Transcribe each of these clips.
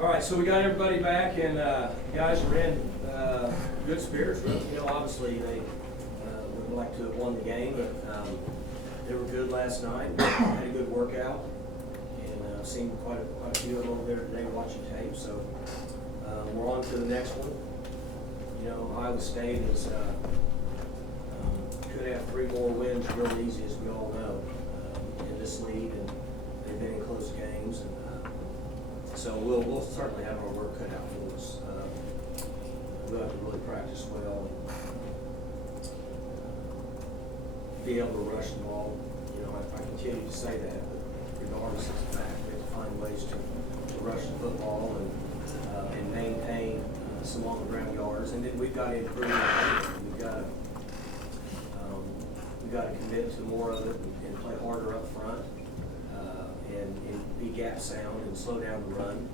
All right, so we got everybody back, and guys are in good spirits. Really. You know, obviously they would like to have won the game, but they were good last night. Had a good workout, and seen quite a few of them over there today watching tape. So we're on to the next one. You know, Iowa State is could have 3 more wins real easy, as we all know, in this league, and they've been in close games. And, so we'll certainly have our work cut out for us. We'll have to really practice well and be able to rush the ball. You know, I continue to say that, but regardless of the fact, we have to find ways to rush the football and maintain some on the ground yards. And then we've got to improve. We've got to commit to more of it and play harder up front. And be gap sound and slow down the run.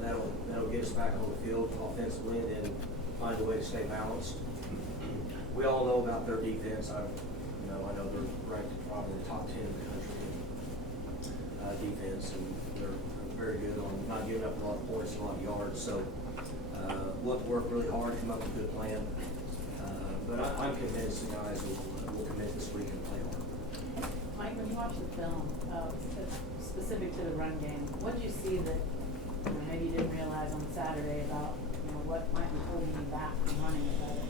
That'll get us back on the field offensively, and then find a way to stay balanced. We all know about their defense. I know they're ranked probably in the top 10 in the country in defense, and they're very good on not giving up a lot of points and a lot of yards. So we'll have to work really hard to come up with a good plan. But I'm convinced the guys will commit this week and play hard. Mike, when you watch the film, specific to the run game, what did you see that maybe you didn't realize on Saturday about what might be holding you back from running it better?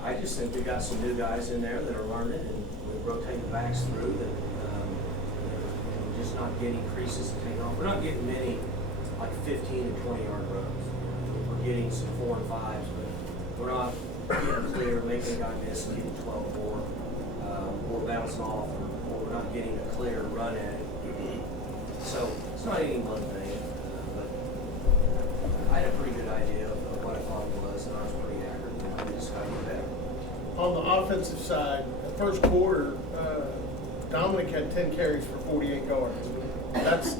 I just think we got some new guys in there that are learning, and we rotate the backs through that, and just not getting creases to take off. We're not getting many like 15 and 20-yard runs. We're getting some 4 and 5s, but we're not getting clear, making a guy miss and getting 12 more, or bouncing off, or we're not getting a clear run at it. So it's not any one thing, but I had a pretty good idea of what I thought it was, and I was pretty accurate. And we just got to get better. On the offensive side, the first quarter, Dominic had 10 carries for 48 yards.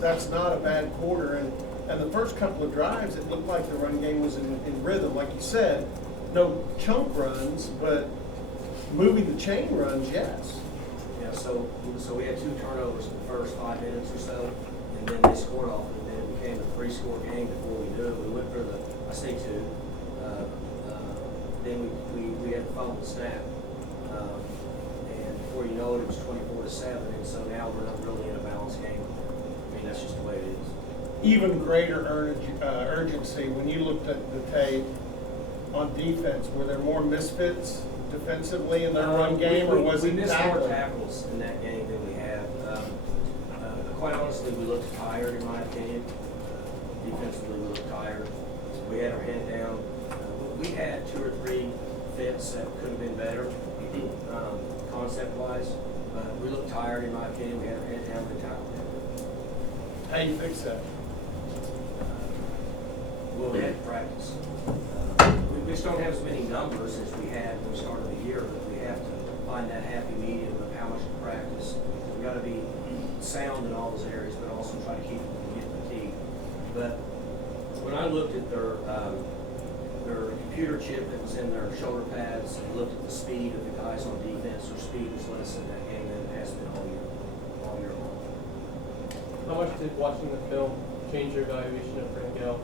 That's not a bad quarter, and the first couple of drives, it looked like the run game was in rhythm. Like you said, no chunk runs, but moving the chain runs, yes. Yeah, so we had 2 turnovers in the first 5 minutes or so, and then they scored off, and then it became a 3-score game before we knew it. We went for I say 2. Then we had to fumble the snap, and before you know it, it was 24-7, and so now we're not really in a balanced game. I mean, that's just the way it is. Even greater urgency when you looked at the tape on defense. Were there more misfits defensively in their run game, or was it we missed tackling? more tackles in that game than we have. Quite honestly, we looked tired, in my opinion. Defensively, we looked tired. We had our head down. We had 2 or 3 fits that could have been better, concept-wise. We looked tired, in my opinion. We had our head down. We tackled it. How do you fix that? Well, we had to practice. We just don't have as many numbers as we had when we started the year, but we have to find that happy medium of how much to practice. We've got to be sound in all those areas, but also try to keep them from getting fatigued. But when I looked at their computer chip that was in their shoulder pads and looked at the speed of the guys on defense, their speed was less in that game than it has been all year long. How much did watching the film change your evaluation of Frank Gale?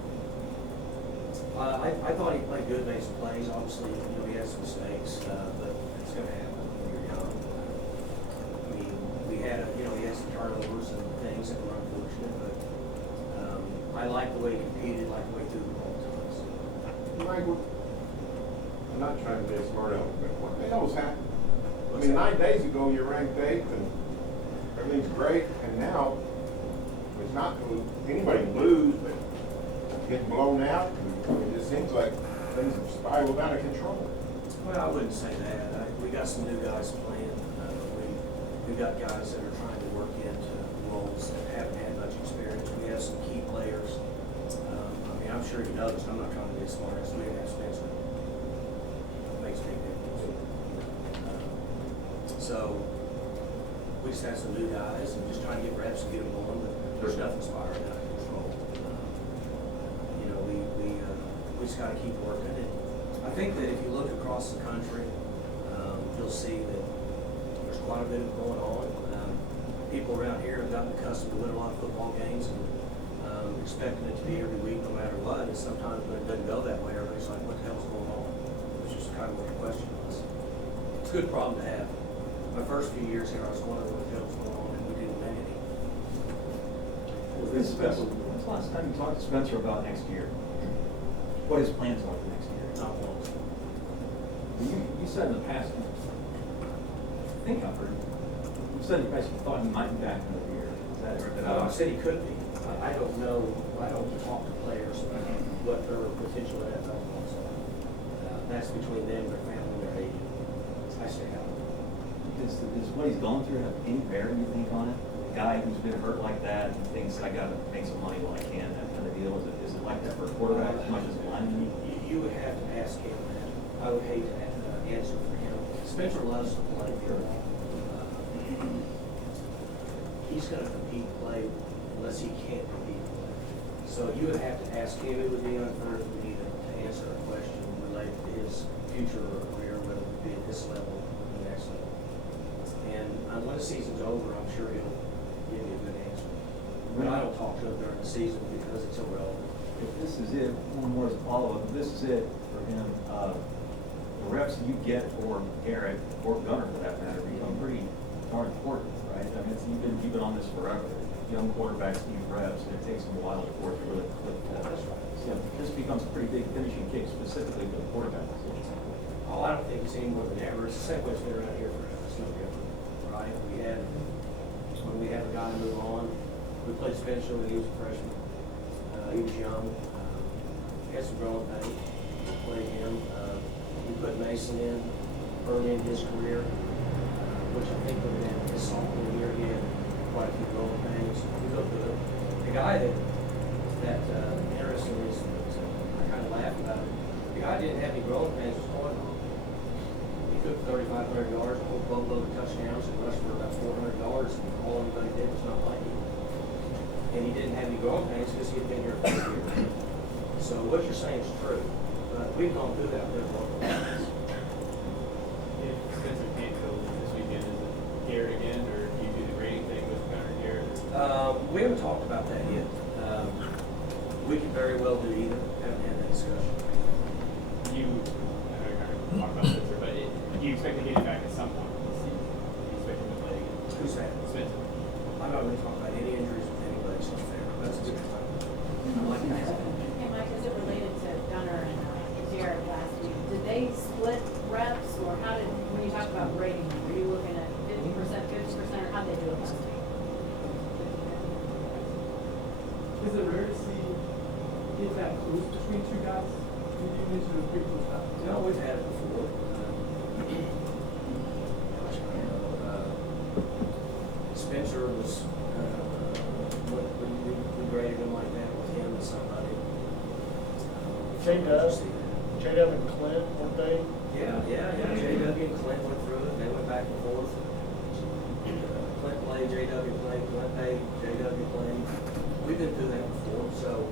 I thought he played good, made some plays. Obviously, he had some mistakes, but it's going to happen when you're young. I mean, he had some turnovers and things that were unfortunate, but I like the way he competed, like the way he threw the ball to us. Michael, I'm not trying to be a smart aleck, but what the hell was happening? I mean, 9 days ago you ranked 8th and everything's great, and now it's not anybody lose, but getting blown out. It just seems like things have spiraled out of control. Well, I wouldn't say that. We got some new guys playing. We got guys that are trying to work into roles that haven't had much experience. We have some key players. I mean, I'm sure you noticed. I'm not trying to be smart. We didn't have Spencer. It makes a big difference. So we just had some new guys and just trying to get reps and get them going. But there's nothing spiraling out of control. We just got to keep working. And I think that if you look across the country, you'll see that there's quite a bit going on. People around here have gotten accustomed to winning a lot of football games, and expecting it to be every week, no matter what, and sometimes when it doesn't go that way, everybody's like, what the hell's going on? Which is kind of what the question was. It's a good problem to have. My first few years here, I was wondering what the hell was going on, and we didn't win any. When's the last time you talked to Spencer about next year? What his plans are for next year? Not once. You said in the past, I think I've heard, you said in the past you thought he might be back another year. Is that right? No, I said he could be. I don't know, I don't talk to players about what their potential NFL plans are. That's between them, their family, and their agent. I stay out. Does what he's going through have any bearing, you think, on it? A guy who's been hurt like that and thinks, I gotta make some money while I can, that kind of deal, is it like that for a quarterback as much as a lineman? You would have to ask him that. I would hate to answer for him. Spencer loves to play. He's gonna compete, play, unless he can't compete, play. So you would have to ask him. It would be unfair for me to answer a question related to his future or career, whether it be at this level or the next level. And when the season's over, I'm sure he'll give you a good answer. But I don't talk to him during the season because it's irrelevant. If this is it, one more as a follow-up, if this is it for him, the reps you get for Garrett, or Gunner for that matter, become pretty darn important, right? I mean, you've been on this forever. Young quarterbacks need reps, and it takes them a while for it to really click. That's right. So this becomes a pretty big finishing kick specifically for the quarterback position. Oh, I don't think it's any more than ever. It's the same way it's been around here forever. It's no different, right? When we had a guy move on, we played Spencer when he was a freshman. He was young. He had some growing pains. We played him. We put Mason in early in his career, which I think would have been his sophomore year. He had quite a few growing pains. We looked good. The guy that interestingly, I kind of laughed about it. The guy didn't have any growing pains was going on. He took 3,500 yards, a whole boatload of touchdowns, and rushed for about 400 yards, and all anybody did was not like him. And he didn't have any growing pains because he had been here for a year. So what you're saying is true. But we've gone through that with one. If Spencer can't go this weekend, is it Garrett again, or do you do the grading thing with Gunner and Garrett? We haven't talked about that yet. We could very well do either. Haven't had that discussion. I know you're not going to talk about Spencer, but do you expect to get him back at some point this season? Do you expect him to play again? Who's that? Spencer. I'm not going to talk about any injuries with anybody. It's not fair. That's a good time. I like that. Hey, Mike, is it related to Gunner and Jared last week? Did they split reps, or how did, when you talk about grading, were you looking at 50%, 50%, or how'd they do it last week? Is it rare to see get that close between two guys? You mentioned it was pretty close stuff. No, we've had it before. Gosh, I don't know. Spencer was, we graded him like that with him and somebody. J-Dub and Clint, weren't they? Yeah. J.W. and Clint went through it, and they went back and forth. Clint played, J.W. played, Clint played, J.W. played. We've been through that before, so,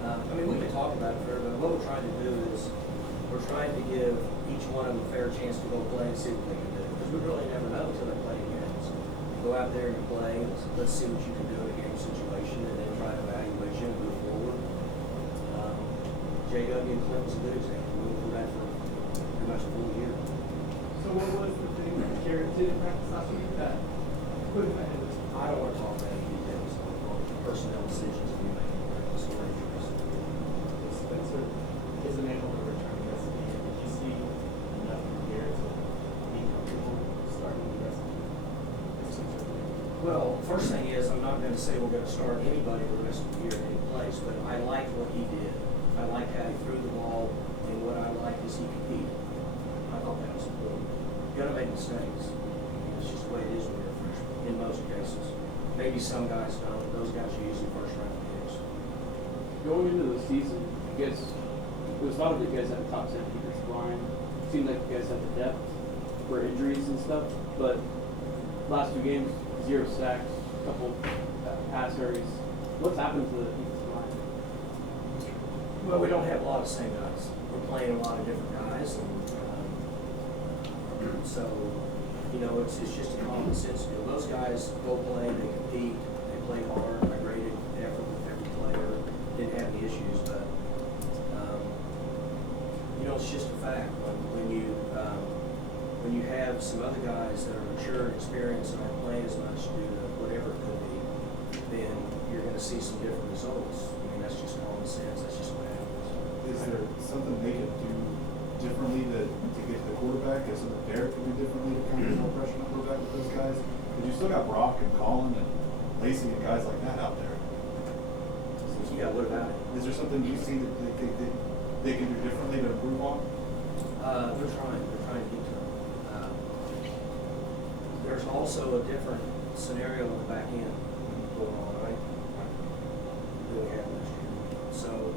I mean, we can talk about it further, but what we're trying to do is, we're trying to give each one of them a fair chance to go play and see what they can do, because we really never know until they play games. Go out there and play, let's see what you can do in a game situation, and then try to evaluate you and move forward. J.W. and Clint was a good example. We went through that for pretty much a full year. So what was the thing that Garrett did in practice last week that put him ahead of I don't want to talk about any details on personnel decisions we make in practice or injuries. Spencer isn't able to return this week. Did you see enough from Garrett to be comfortable starting the rest of the season? Well, first thing is, I'm not going to say we're going to start anybody the rest of the year in any place, but I liked what he did. I liked how he threw the ball, and what I liked is he competed. I thought that was important. You're going to make mistakes. It's just the way it is when you're a freshman, in most cases. Maybe some guys don't, but those guys are usually first-round picks. Going into the season, I guess it was thought of you guys had a top 10 defensive line. Seemed like you guys had the depth for injuries and stuff, but last 2 games, 0 sacks, a couple pass hurries. What's happened to the defensive line? Well, we don't have a lot of the same guys. We're playing a lot of different guys, and so, you know, it's just a common sense deal. Those guys go play, they compete, they play hard. I graded effort with every issues, but, you know, it's just a fact. When you have some other guys that are mature and experienced and aren't playing as much due to whatever it could be, then you're gonna see some different results. I mean, that's just common sense, that's just what happens. Is there something they could do differently to get to the quarterback? Is something Derek could do differently to kind of get more pressure on the quarterback with those guys? Because you still got Brock and Colin and Lacey and guys like that out there. Yeah, what about it? Is there something you see that they can do differently to improve on? We're trying to get to them. There's also a different scenario on the back end going on, right? Than we had last year. So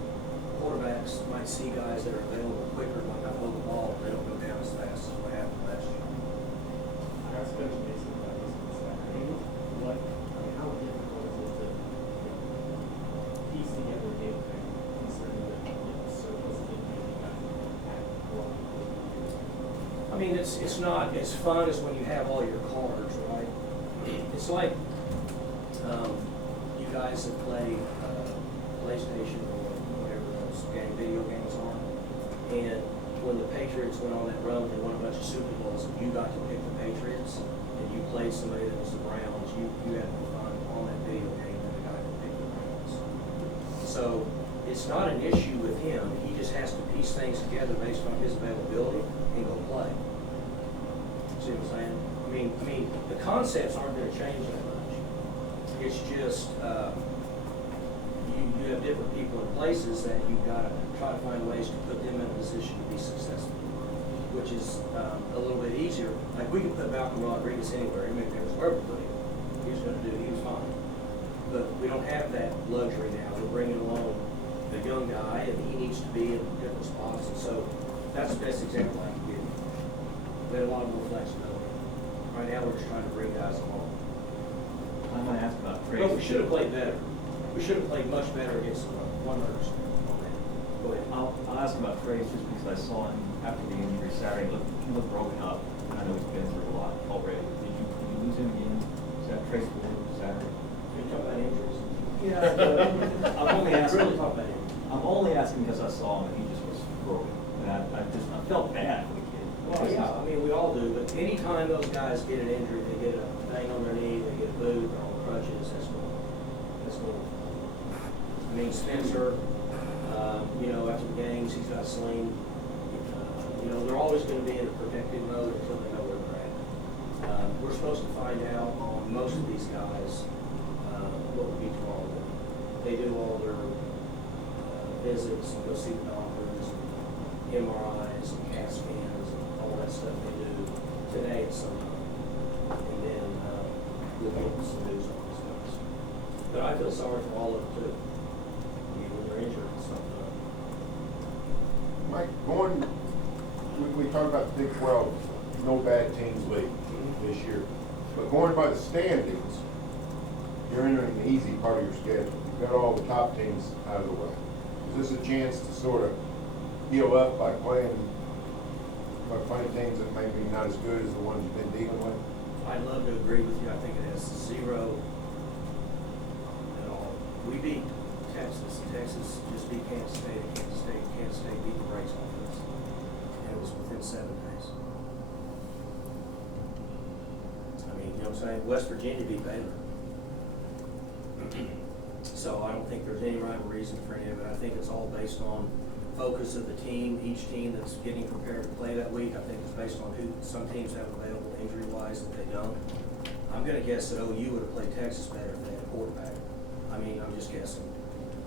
quarterbacks might see guys that are available quicker, might not hold the ball, they don't go down as fast as what happened last year. I asked Coach Mason about this on Saturday. How difficult is it to piece together a game plan concerning the surplus of injuries you guys have had? I mean, it's not as fun as when you have all your cards, right? It's like you guys that play PlayStation or whatever those video games are, and when the Patriots went on that run, they won a bunch of Super Bowls, and you got to pick the Patriots, and you played somebody that was the Browns, you had more fun on that video game than the guy that picked the Browns. So it's not an issue with him. He just has to piece things together based on his availability and go play. See what I'm saying? I mean, the concepts aren't going to change that much. It's just you have different people in places that you've got to try to find ways to put them in a position to be successful, which is a little bit easier. Like we can put Malcolm Rodriguez anywhere. He may be wherever we put him. He was going to do. He was fine. But we don't have that luxury now. We're bringing along a young guy, and he needs to be in different spots. And so that's the best example I can give you. We had a lot more flexibility. Right now, we're just trying to bring guys along. I'm gonna ask about Trace. But we should have played better. We should have played much better against the one-runners on that. Go ahead. I'll ask about Trace just because I saw him after the injury Saturday. He looked broken up, and I know he's been through a lot already. Did you lose him again? Is that Trace Ford Saturday? Can you talk about injuries? Yeah. I'm only asking. Really talk about injuries. I'm only asking because I saw him and he just was broken, and I felt bad for the kid. Well, yeah, I mean, we all do, but anytime those guys get an injury, they get a thing on their knee, they get a boot, they're on crutches, that's normal. That's normal. I mean, Spencer, you know, after the games, he's got a sling. You know, they're always going to be in a protective mode until they know where they're at. We're supposed to find out on most of these guys what would be tomorrow. They do all their visits and go see the doctors, MRIs and CAT scans and all that stuff they do today at some time. And then we'll get some news on these guys. But I feel sorry for all of them too. I mean, when they're injured and stuff. Mike, we talked about the Big 12, no bad teams league this year. But going by the standings, you're entering the easy part of your schedule. You've got all the top teams out of the way. Is this a chance to sort of heal up by playing teams that may be not as good as the ones you've been dealing with? I'd love to agree with you. I think it has zero at all. We beat Texas. Texas just beat Kansas State. Kansas State beat the brakes off us. And it was within 7 days. I mean, you know what I'm saying? West Virginia beat Baylor. So I don't think there's any rhyme or reason for any of it. I think it's all based on focus of the team. Each team that's getting prepared to play that week, I think it's based on who some teams have available injury-wise that they don't. I'm going to guess that OU would have played Texas better if they had a quarterback. I mean, I'm just guessing.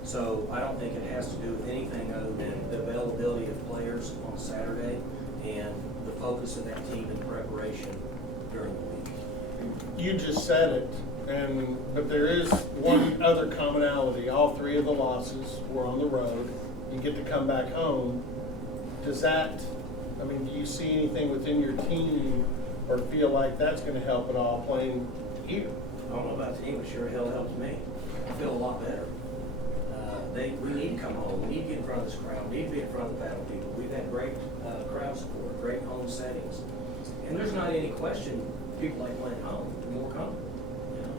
So I don't think it has to do with anything other than the availability of players on Saturday and the focus of that team in preparation during the week. You just said it, but there is one other commonality. All 3 of the losses were on the road. You get to come back home. Does that, I mean, do you see anything within your team or feel like that's going to help at all playing here? I don't know about the team, but sure hell helps me. I feel a lot better. We need to come home. We need to get in front of this crowd. We need to be in front of the battle people. We've had great crowd support, great home settings. And there's not any question people like playing home. They're more comfortable. You know,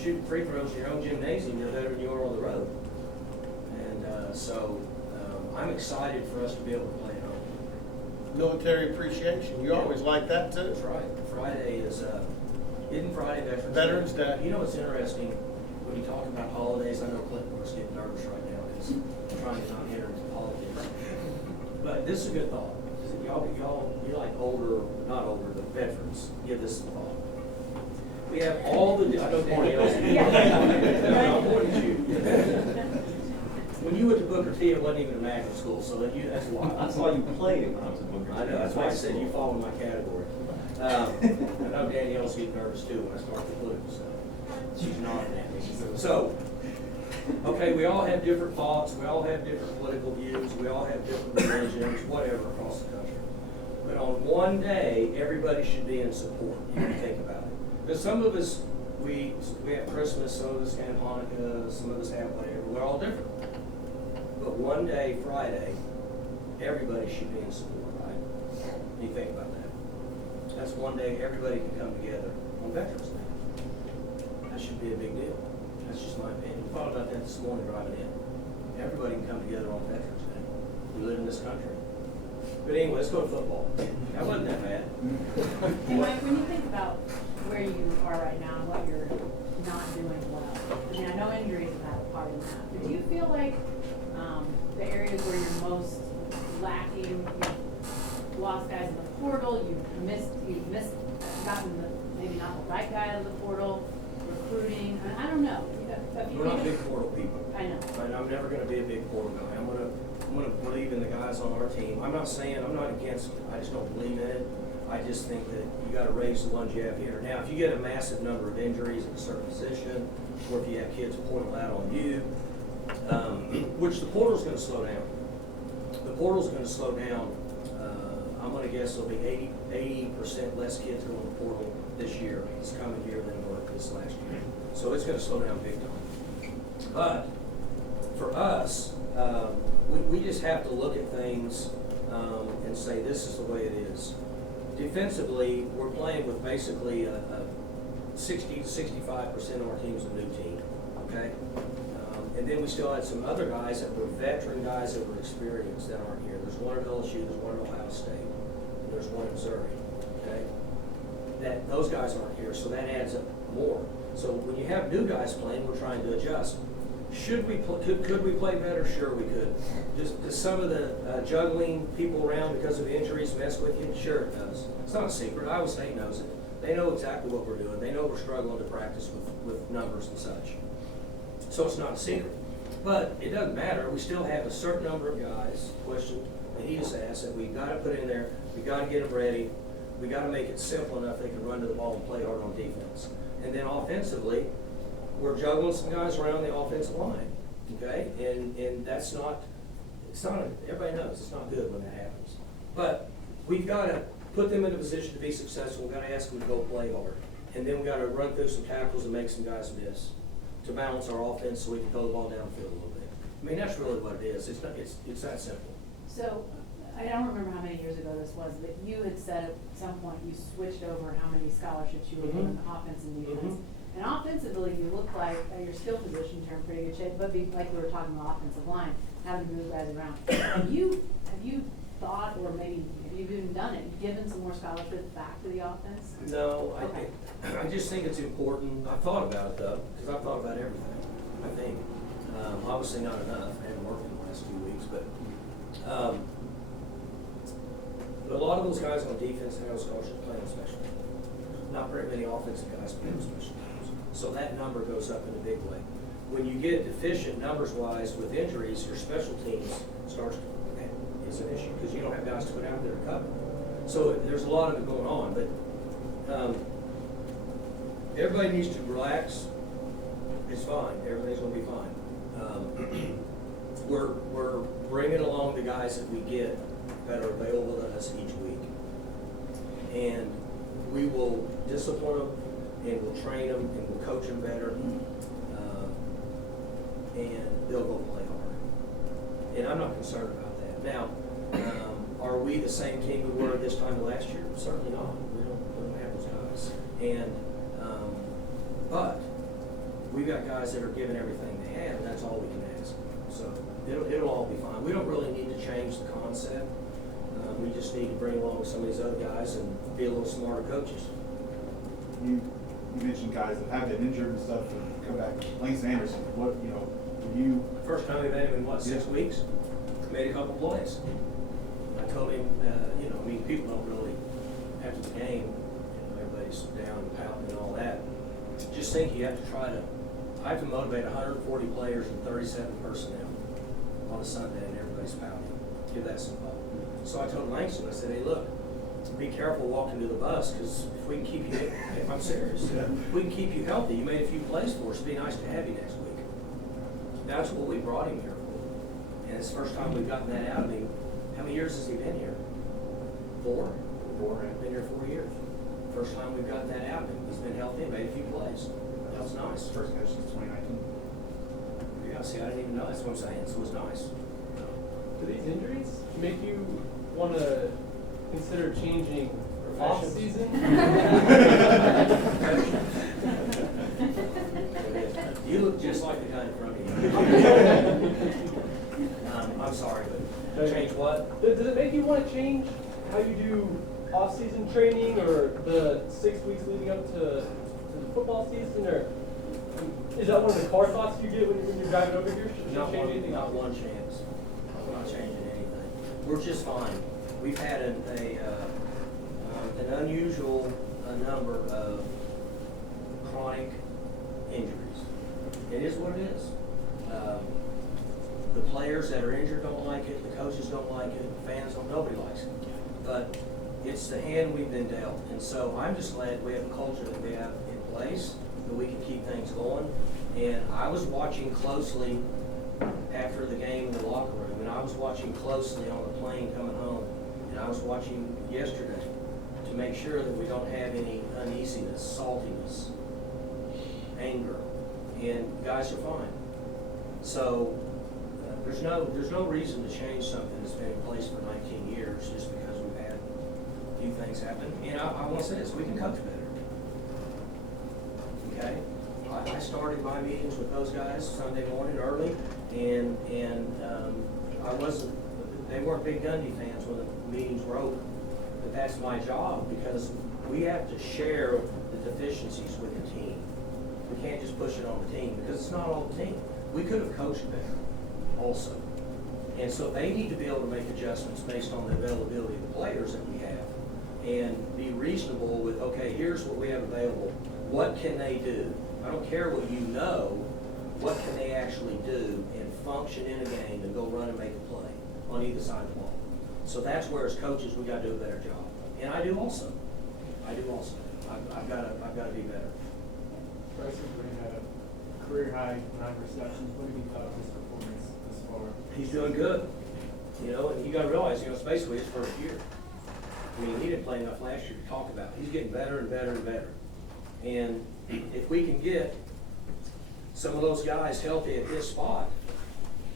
shooting free throws in your own gymnasium, you're better than you are on the road. And I'm excited for us to be able to play at home. Military appreciation, you always like that too. That's right. Friday isn't Friday Veterans Day. You know, it's interesting, when you talk about holidays, I know Clinton was getting nervous right now because I'm trying to not enter into politics. But this is a good thought. You're like older, not older, but veterans, give this some thought. We have all the, I know Danielle's. Yeah. I'm pointing at you. When you went to Booker T, it wasn't even a magnet school, so that's why. I saw you play when I was in Booker T. I know, that's why I said you fall in my category. I know Danielle's getting nervous too when I start the blue, so she's nodding at me. So, okay, we all have different thoughts, we all have different political views, we all have different religions, whatever, across the country. But on one day, everybody should be in support, if you think about it. Because some of us, we have Christmas, some of us have Hanukkah, some of us have whatever, we're all different. But one day, Friday, everybody should be in support, right? You think about that. That's one day everybody can come together on Veterans Day. That should be a big deal. That's just my opinion. I thought about that this morning driving in. Everybody can come together on Veterans Day. We live in this country. But anyway, let's go to football. That wasn't that bad. Hey, Mike, when you think about where you are right now and what you're not doing well, I mean, I know injuries have had a part in that, but do you feel like the areas where you're most lacking, you've lost guys in the portal, you've missed, gotten maybe not the right guy out of the portal, recruiting, I don't know. We're not big portal people. I know. And I'm never going to be a big portal guy. I'm going to believe in the guys on our team. I'm not against it. I just don't believe in it. I just think that you got to raise the ones you have here. Now, if you get a massive number of injuries at a certain position, or if you have kids pulling out on you, which the portal's going to slow down. The portal's going to slow down. I'm going to guess there'll be 80% less kids going to the portal this year, this coming year, than were this last year. So it's going to slow down big time. But for us, we just have to look at things and say this is the way it is. Defensively, we're playing with basically 60 to 65% of our team's a new team. Okay. And then we still had some other guys that were veteran guys that were experienced that aren't here. There's one at LSU, there's one at Ohio State, and there's one at Missouri. Okay, those guys aren't here, so that adds up more. So when you have new guys playing, we're trying to adjust. Could we play better? Sure, we could. Does some of the juggling people around because of injuries mess with you? Sure, it does. It's not a secret. Iowa State knows it. They know exactly what we're doing. They know we're struggling to practice with numbers and such. So it's not a secret. But it doesn't matter. We still have a certain number of guys, question that he just asked, that we've got to put in there. We've got to get them ready. We've got to make it simple enough they can run to the ball and play hard on defense. And then offensively, we're juggling some guys around the offensive line, okay? And that's not, everybody knows it's not good when that happens. But we've got to put them in a position to be successful. We've got to ask them to go play hard. And then we've got to run through some tackles and make some guys miss to balance our offense so we can throw the ball downfield a little bit. I mean, that's really what it is. It's that simple. So, I don't remember how many years ago this was, but you had said at some point you switched over how many scholarships you were doing offense and defense. And offensively, you look like your skill positions are in pretty good shape, but like we were talking about offensive line, having to move guys around. Have you thought, or maybe have you even done it, given some more scholarships back to the offense? No, Okay. I just think it's important. I've thought about it though, because I've thought about everything. I think obviously not enough. I haven't worked in the last 2 weeks, but a lot of those guys on defense have scholarships playing special teams. Not very many offensive guys playing special teams. So that number goes up in a big way. When you get deficient numbers-wise with injuries, your special teams is an issue because you don't have guys to put out there to cover. So there's a lot of it going on, but everybody needs to relax. It's fine. Everything's going to be fine. We're bringing along the guys that we get that are available to us each week, and we will discipline them, and we'll train them, and we'll coach them better, and they'll go play hard. And I'm not concerned about that. Now, are we the same team we were this time last year? Certainly not. We don't have those guys. And but we've got guys that are giving everything they have, and that's all we can ask. So it'll all be fine. We don't really need to change the concept. We just need to bring along some of these other guys and be a little smarter coaches. You mentioned guys that have been injured and stuff and come back. Lance Anderson, what, you know, you, First time we've had him in what, 6 Yeah. weeks? Made a couple plays. I told him, you know, I mean, people don't really, after the game, you know, everybody's down and pouting and all that. Just think you have to I have to motivate 140 players and 37 personnel on a Sunday, and everybody's pouting. Give that some thought. So I told Langston, I said, hey, look, be careful walking to the bus, because if we can keep you, I'm serious, if we can keep you healthy, you made a few plays for us, it'd be nice to have you next week. That's what we brought him here for. And it's the first time we've gotten that out of him. How many years has he been here? 4? 4, been here 4 years. First time we've gotten that out of him. He's been healthy, made a few plays. That was nice. first coach since 2019. Yeah, see, I didn't even know, that's what I'm saying, so it was nice. Do these injuries make you want to consider changing off season? You look just like the guy in front of you. I'm sorry, but change what? Does it make you want to change how you do off-season training or the 6 weeks leading up to the football season, or is that one of the car thoughts you get when you're driving over here? Should you Not change anything? not one chance. I'm not changing anything. We're just fine. We've had an unusual number of chronic injuries. It is what it is. The players that are injured don't like it, the coaches don't like it, fans don't, nobody likes it. But it's the hand we've been dealt. And so I'm just glad we have a culture that we have in place, that we can keep things going. And I was watching closely after the game in the locker room, and I was watching closely on the plane coming home, and I was watching yesterday to make sure that we don't have any uneasiness, saltiness, anger, and guys are fine. So there's no reason to change something that's been in place for 19 years just because we've had a few things happen. And I want to say this, we can coach better. Okay? I started my meetings with those guys Sunday morning early, and they weren't big Gundy fans when the meetings were over. But that's my job, because we have to share the deficiencies with the team. We can't just push it on the team, because it's not all the team. We could have coached better also. And so they need to be able to make adjustments based on the availability of the players that we have, and be reasonable with, okay, here's what we have available. What can they do? I don't care what you know, what can they actually do and function in a game and go run and make a play on either side of the ball. So that's where, as coaches, we got to do a better job. And I do also. I've got to be better. Bryson Green had a career high 9 receptions. What have you thought of his performance this far? He's doing good. You know, and you got to realize, it's basically his first year. I mean, he didn't play enough last year to talk about. He's getting better and better and better. And if we can get some of those guys healthy at his spot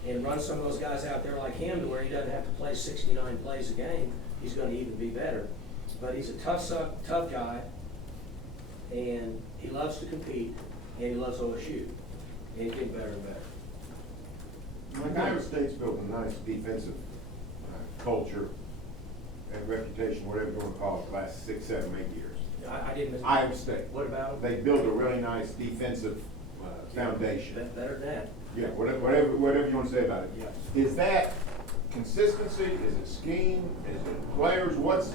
and run some of those guys out there like him to where he doesn't have to play 69 plays a game, he's going to even be better. But he's a tough guy, and he loves to compete, and he loves OSU. And he's getting better and better. Iowa State's built a nice defensive culture and reputation, whatever you want to call it, the last 6, 7, 8 years. I didn't miss. Iowa State. What about him? They built a really nice defensive foundation. Better than that. Yeah, whatever you want to say about it. Yeah. Is that consistency? Is it scheme? Is it players? What's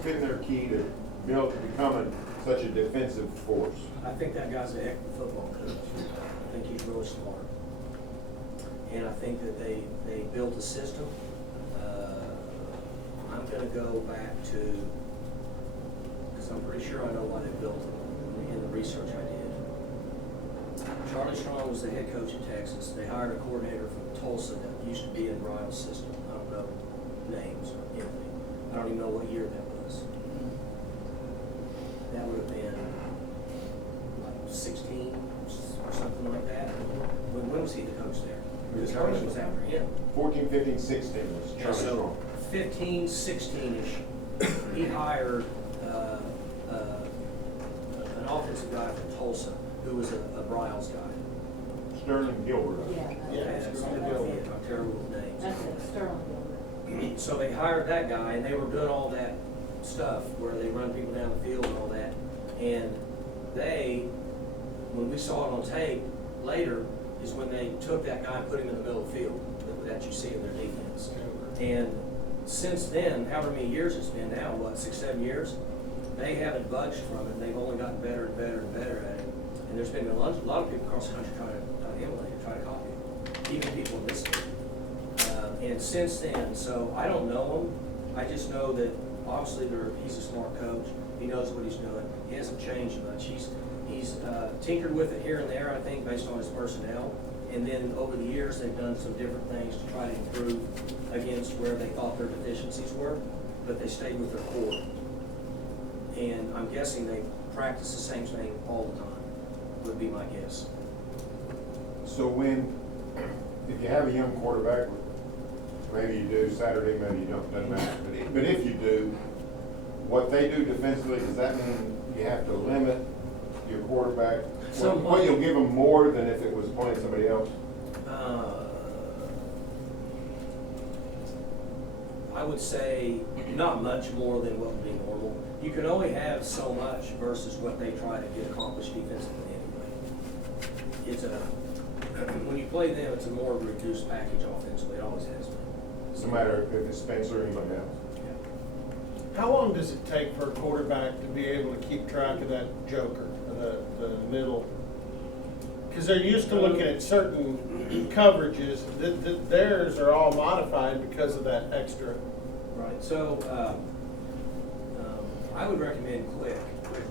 been their key to becoming such a defensive force? I think that guy's a heck of a football coach. I think he's really smart. And I think that they built a system. I'm going to go back to, because I'm pretty sure I know why they built it in the research I did. Charlie Strong was the head coach in Texas. They hired a coordinator from Tulsa that used to be in Ryle's system. I don't know names or anything. I don't even know what year that was. That would have been like 16 or something like that. When was he the coach there? Because Charlie was after him. 14, 15, 16 was Charlie Strong. 15, 16-ish, he hired an offensive guy from Tulsa who was a Bryles guy. Sterling Gilbert. Yeah. Okay, that's a terrible name. Sterling doing So they hired that guy, and they were doing all that stuff where they run people down the field and all that. And they, when we saw it on tape later, is when they took that guy and put him in the middle of the field that you see in their defense. And since then, however many years it's been now, what, 6, 7 years? They haven't budged from it, and they've only gotten better and better and better at it. And there's been a lot of people across the country trying to emulate it, try to copy it, even people in this state. And since then, so I don't know him. I just know that obviously he's a smart coach. He knows what he's doing. He hasn't changed much. He's tinkered with it here and there, I think, based on his personnel. And then over the years, they've done some different things to try to improve against where they thought their deficiencies were, but they stayed with their core. And I'm guessing they practice the same thing all the time, would be my guess. So if you have a young quarterback, maybe you do Saturday, maybe you don't, doesn't matter. But if you do, what they do defensively, does that mean you have to limit your quarterback? What you'll give them more than if it was playing somebody else? I would say not much more than what would be normal. You can only have so much versus what they try to get accomplished defensively anyway. It's when you play them, it's a more reduced package offensively. It always has been. No matter if it's Spencer or anybody else. How long does it take for a quarterback to be able to keep track of that joker, the middle? Because they're used to looking at certain coverages. Theirs are all modified because of that extra. Right. So I would recommend quickly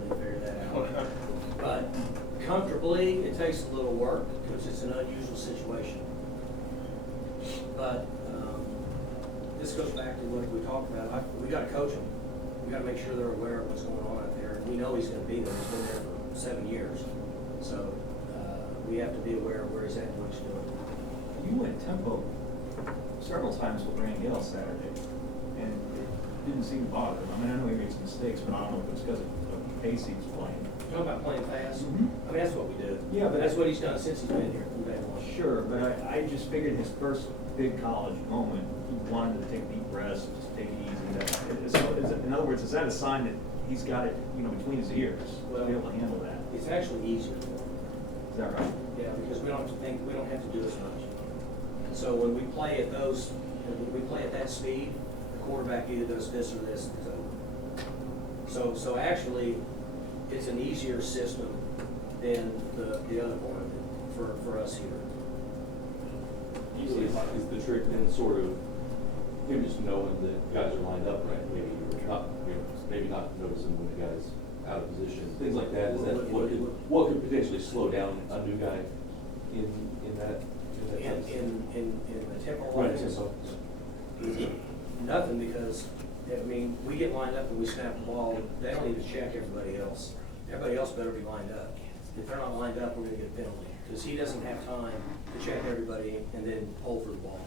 figure that out. But comfortably, it takes a little work because it's an unusual situation. But this goes back to what we talked about. We got to coach them. We got to make sure they're aware of what's going on out there. We know he's going to be there. He's been there for 7 years. So we have to be aware of where he's at and what he's doing. You went tempo several times with Randy Gale Saturday, and it didn't seem to bother him. I mean, I know he makes mistakes, but I don't know if it's because of the pace he was playing. You talking about playing fast? Mhm. I mean, that's what we do. Yeah, but that's what he's done since he's been here from day one. Sure, but I just figured his first big college moment, he wanted to take deep breaths, just take it easy. In other words, is that a sign that he's got it, between his ears, to be able to handle that? It's actually easier. Is that right? Yeah, because we don't have to do as much. And so when we play at that speed, the quarterback either does this or this, and it's over. So actually, it's an easier system than the other part of it for us here. Usually is the trick then sort of him just knowing that guys are lined up right, maybe not noticing when the guy's out of position, things like that. Is that what could potentially slow down a new guy in that In the tempo right, line, so. nothing, because we get lined up and we snap the ball. They don't need to check everybody else. Everybody else better be lined up. If they're not lined up, we're going to get a penalty because he doesn't have time to check everybody and then hold for the ball.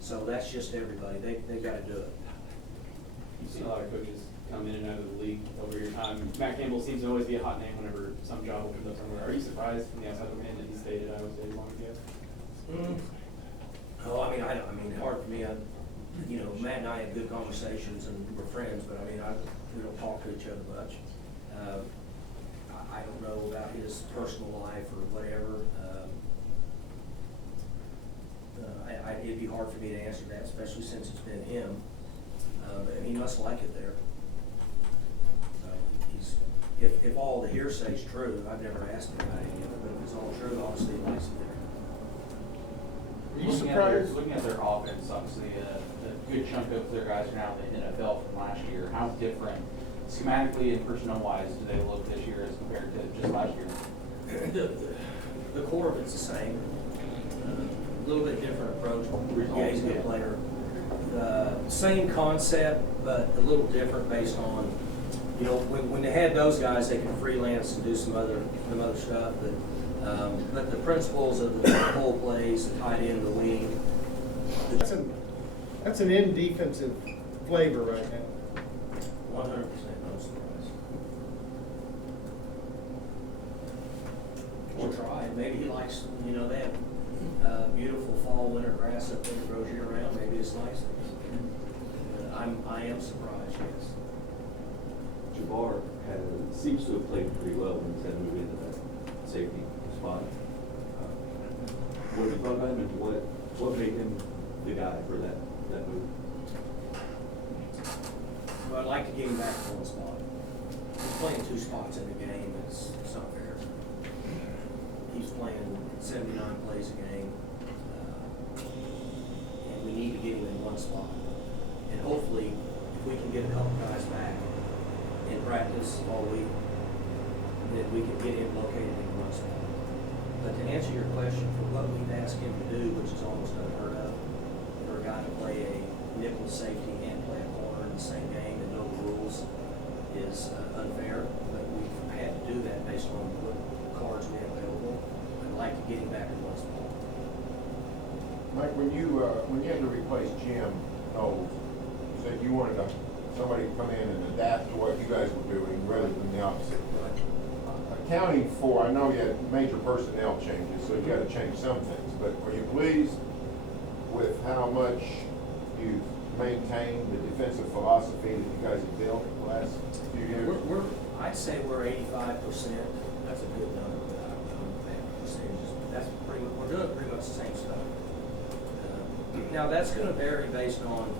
So that's just everybody. They've got to do it. You've seen a lot of coaches come in and out of the league over your time. Matt Campbell seems to always be a hot name whenever some job opens up somewhere. Are you surprised from the outside looking in that he stayed at Iowa State as long as he has? Oh, hard for me. Matt and I had good conversations and we're friends, but we don't talk to each other much. I don't know about his personal life or whatever. It'd be hard for me to answer that, especially since it's been him. But he must like it there. If all the hearsay is true, I've never asked him about any of it, but if it's all true, obviously he likes it there. Are you surprised? Looking at their offense, obviously a good chunk of their guys are now in the NFL from last year. How different, schematically and personnel-wise, do they look this year as compared to just last year? The core of it's the same. A little bit different approach. Yeah, he's a good player. Same concept, but a little different based on, when they had those guys, they could freelance and do some other stuff. But the principles of the pull plays, the tight end, the wing. That's an in defensive flavor right now. 100%, no surprise. We'll try. Maybe he likes, they have, beautiful fall, winter grass up there that grows year round, maybe it's nice. I am surprised, yes. Jabbar seems to have played pretty well when he's had to move into that safety spot. What have you thought about him, and what made him the guy for that move? Well, I'd like to get him back to one spot. He's playing two spots in the game, it's not fair. He's playing 79 plays a game. And we need to get him in one spot. And hopefully, if we can get a couple guys back in practice all week, then we can get him located in one spot. But to answer your question, for what we've asked him to do, which is almost unheard of, for a guy to play a nickel safety and play a corner in the same game and know the rules is unfair. But we've had to do that based on what cards we have available. I'd like to get him back in one spot. Mike, when you had to replace Jim Knowles, you said you wanted somebody to come in and adapt to what you guys were doing rather than the opposite. Accounting for, I know you had major personnel changes, so you got to change some things, but are you pleased with how much you've maintained the defensive philosophy that you guys have built the last few years? I'd say we're 85%. That's a good number. I don't know the percentages, but that's pretty much, we're doing pretty much the same stuff. Now that's going to vary based on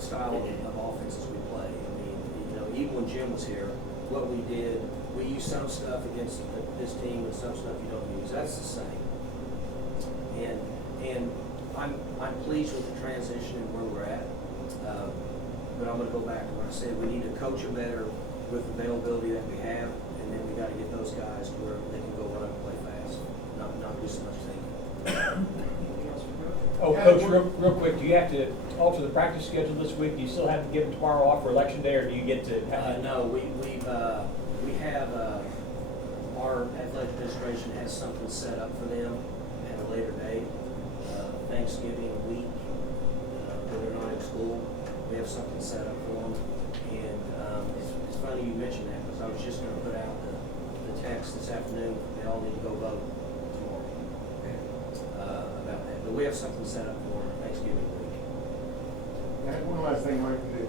style of offenses we play. I mean, you know, even when Jim was here, what we did, we used some stuff against this team and some stuff you don't use. That's the same. And I'm pleased with the transition and where we're at. But I'm going to go back to what I said. We need to coach them better with the availability that we have, and then we got to get those guys to where they can go run and play fast, not do so much thinking. Oh, Coach, real quick, do you have to alter the practice schedule this week? Do you still have to give them tomorrow off for election day, or do you get to have? No, we have, our athletic administration has something set up for them at a later date, Thanksgiving week, when they're not in school. We have something set up for them. And it's funny you mentioned that, because I was just gonna put out the text this afternoon, they all need to go vote tomorrow about that. But we have something set up for Thanksgiving week. And one last thing, Mike, that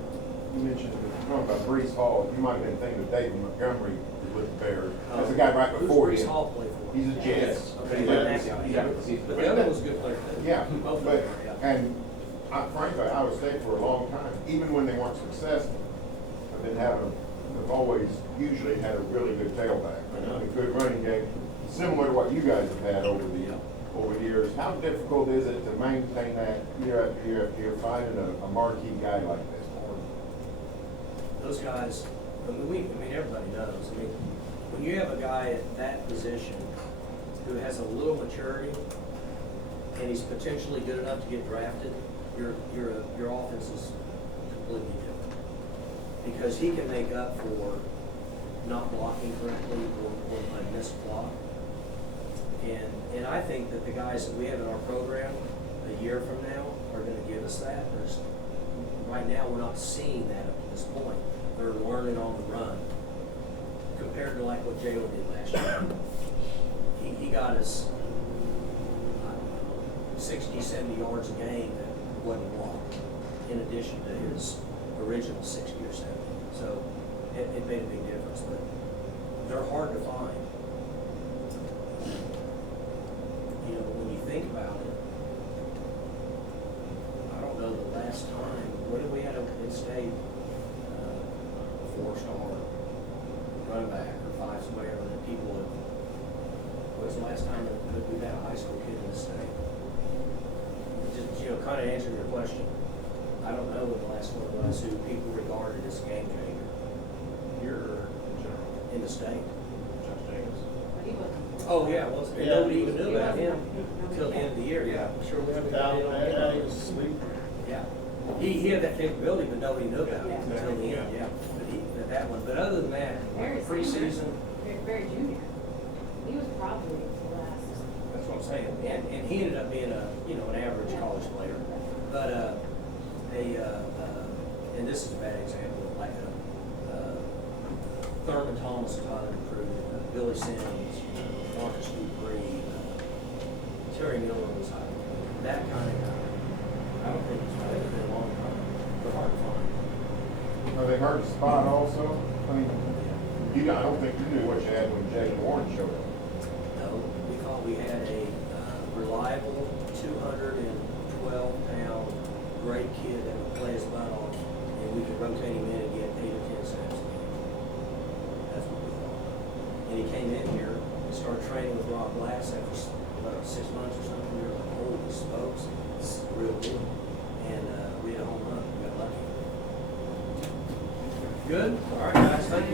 you mentioned, talking about Brees Hall, you might have been thinking of David Montgomery with the Bears. That's the guy right before Who's him. Brees Hall play for? He's a Jet. Okay, that guy. But the other was a good player too. Yeah, Both of but, them were, yeah. and frankly, Iowa State for a long time, even when they weren't successful, they've always usually had a really good tailback, a good running game, similar to what you guys have had over the years. How difficult is it to maintain that year after year after year, finding a marquee guy like this? Those guys, I mean, everybody knows. I mean, when you have a guy at that position who has a little maturity and he's potentially good enough to get drafted, your offense is completely different. Because he can make up for not blocking correctly or a missed block. And I think that the guys that we have in our program a year from now are going to give us that. Right now, we're not seeing that up to this point. They're learning on the run compared to like what Jalen did last year. He got us 60, 70 yards a game that wasn't blocked, in addition to his original 60 or 70. So it made a big difference, but they're hard to find. You know, when you think about it, I don't know the last time, what did we have in state? A 4-star running back or 5 somewhere that people have, what's the last time that we've had a high school kid in the state? Just, kind of answering your question, I don't know what the last one was who people regarded as a game changer. You're in the state. Josh James. But he wasn't. Oh, yeah, well, Yeah. nobody even knew about him until the end of the year, yeah. Sure, we have a guy in on He was asleep. Yeah. He had that capability, but nobody knew about it until the end, yeah. But that one, but other than that, Very preseason, Very junior. He was probably the last. that's what I'm saying. And he ended up being an average college player. But, and this is a bad example, like Thurman Thomas, Tyler Improved, Billy Sims, Marcus Dupree, Terry Miller was hired. That kind of guy. I don't think it's right. It's been a long time. They're hard to find. Are they hard to spot also? I mean, I don't think you knew what you had when Jay Warren showed up. No, we thought we had a reliable 212-pound great kid that would play his butt off, and we could rotate him in and get 8 or 10 snaps a game. That's what we thought. And he came in here and started training with Rob Glass after about 6 months or something. We were like, holy smokes, this is the real deal. And we had a home run. We got lucky. Good. All right, guys. Thank you.